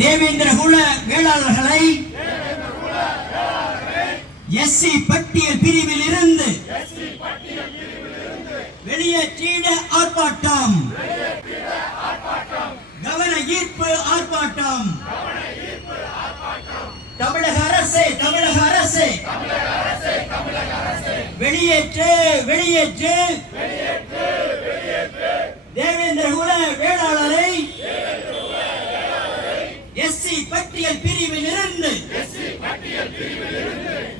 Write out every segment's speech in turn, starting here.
தேவேந்திர குல வேளாளர்களை எஸ்சி பட்டியல் பிரிவில் இருந்து வெளியேற்றிட ஆர்ப்பாட்டம், கவன ஈர்ப்பு ஆர்ப்பாட்டம். தமிழக அரசே, தமிழக அரசே, வெளியேற்று, வெளியேற்று தேவேந்திர குல வேளாளரை எஸ்சி பட்டியல் பிரிவில் இருந்து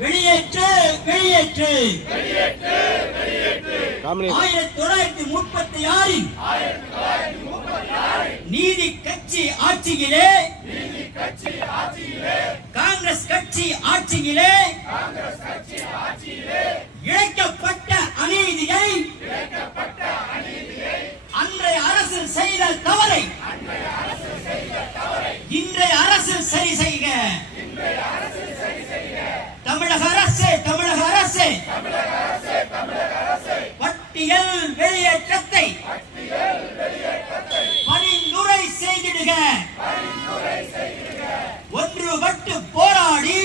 வெளியேற்று, வெளியேற்று. 1936 நீதி கட்சி ஆட்சியிலே, காங்கிரஸ் கட்சி ஆட்சியிலே இழைக்கப்பட்ட அநீதியை அன்றைய அரசு செய்த தவறை இன்றைய அரசு சரி செய்க. தமிழக அரசு, தமிழக அரசு பட்டியல் வெளியேற்றத்தை பரிந்துரை செய்திடுக. ஒன்றுபட்டு போராடி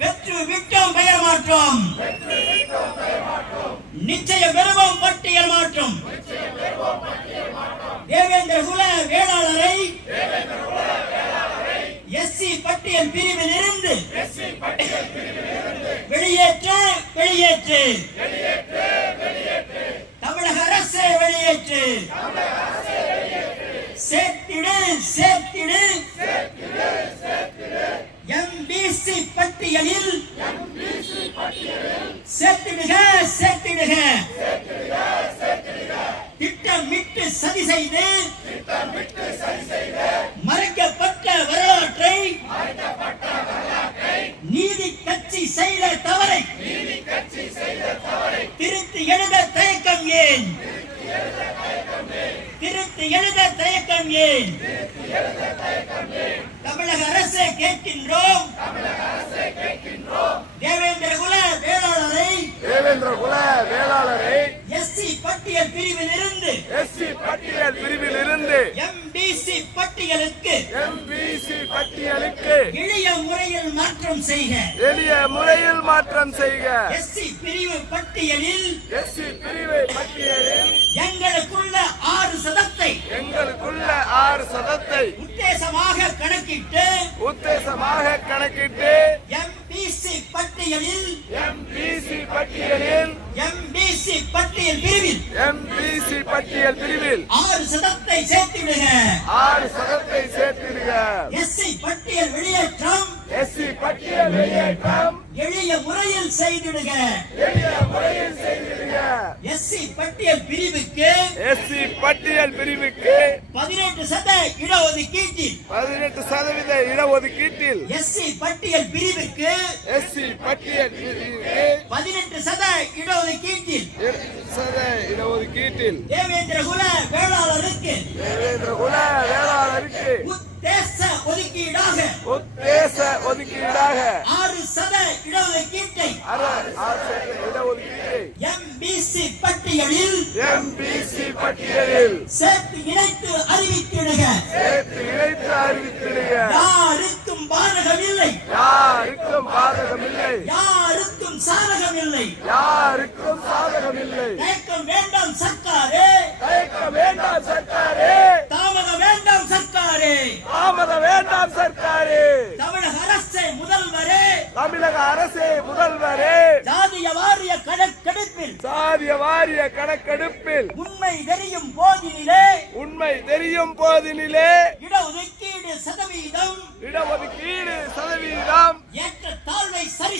பெற்று விட்டோம் பெயர் மாற்றம், நிச்சயம் பெறுவோம் பட்டியல் மாற்றம். தேவேந்திர குல வேளாளரை எஸ்சி பட்டியல் பிரிவில் இருந்து வெளியேற்று, வெளியேற்று. தமிழக அரசு வெளியேற்று. சேர்த்திடு, சேர்த்திடு. எம்பிசி பட்டியலில் சேர்த்திடுக, சேர்த்திடுக. திட்டமிட்டு சதி செய்து மறைக்கப்பட்ட வரலாற்றை நீதி கட்சி செய்த தவறை திருத்தி எழுத தயக்கம் ஏன்? திருத்தி எழுத தயக்கம் ஏன்? தமிழக அரசை கேட்கின்றோம். தேவேந்திர குல வேளாளரை எஸ்சி பட்டியல் பிரிவில் இருந்து எம்பிசி பட்டியலுக்கு எளிய முறையில் மாற்றம் செய்க. எஸ்சி பிரிவு பட்டியலில் எங்களுக்குள்ள 6% உத்தேசமாக கணக்கிட்டு எம்பிசி பட்டியல் பிரிவில் 6% சேர்த்திடுக. எஸ்சி பட்டியல் வெளியேற்றம் எளிய முறையில் செய்திடுக. எஸ்சி பட்டியல் பிரிவுக்கு 18% இடஒதுக்கீட்டில் எஸ்சி பட்டியல் பிரிவுக்கு 18% இடஒதுக்கீட்டில் தேவேந்திர குல வேளாளருக்கு உத்தேச ஒதுக்கீடாக 6% இடஒதுக்கீட்டை எம்பிசி பட்டியலில் சேர்த்து இணைத்து அறிவித்திடுக. யாருக்கும் பாதகமில்லை, யாருக்கும் சாதகமில்லை. தயக்கம் வேண்டாம் சர்க்காரே, தாமதம் வேண்டாம் சர்க்காரே. தமிழக அரசே முதல்வரே சாதிய வாரிய கணக்கெடுப்பில் உண்மை தெரியும் போதினிலே இடஒதுக்கீடு சதவீதம் ஏற்றத்தாழ்வை சரி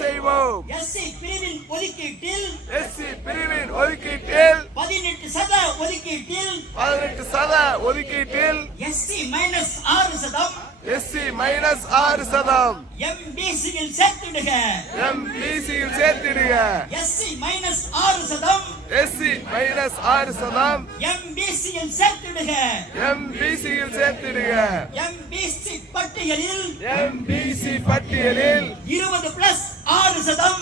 செய்வோம். எஸ்சி பிரிவின் ஒதுக்கீட்டில் 18% எஸ்சி -6% எம்பிசியில் சேர்த்திடுக. எஸ்சி -6% எம்பிசியில் சேர்த்திடுக. எம்பிசி பட்டியலில் 20+6%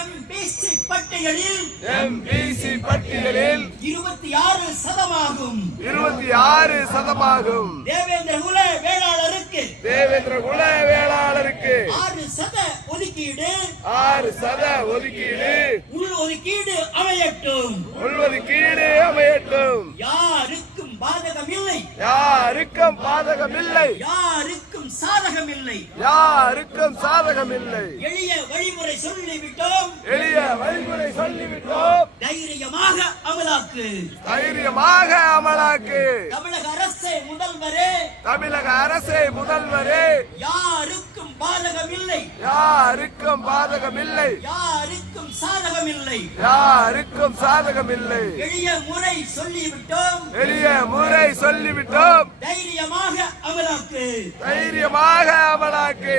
எம்பிசி பட்டியலில் எம்பிசி பட்டியலில் 26% 26% தேவேந்திர குல வேளாளருக்கு தேவேந்திர குல வேளாளருக்கு 6% ஒதுக்கீடு 6% ஒதுக்கீடு உள் ஒதுக்கீடு அமையட்டும். உள்ஒதுக்கீடு அமையட்டும். யாருக்கும் பாதகமில்லை, யாருக்கும் பாதகமில்லை, யாருக்கும் சாதகமில்லை. யாருக்கும் சாதகமில்லை. எளிய வழிமுறை சொல்லிவிட்டோம், எளிய வழிமுறை சொல்லிவிட்டோம். தைரியமாக அமலாக்கு. தைரியமாக அமலாக்கு. தமிழக அரசே முதல்வரே, தமிழக அரசே முதல்வரே, யாருக்கும் பாதகமில்லை, யாருக்கும் பாதகமில்லை, யாருக்கும் சாதகமில்லை. யாருக்கும் சாதகமில்லை. எளிய முறை சொல்லிவிட்டோம், எளிய முறை சொல்லிவிட்டோம். தைரியமாக அமலாக்கு. தைரியமாக அமலாக்கு.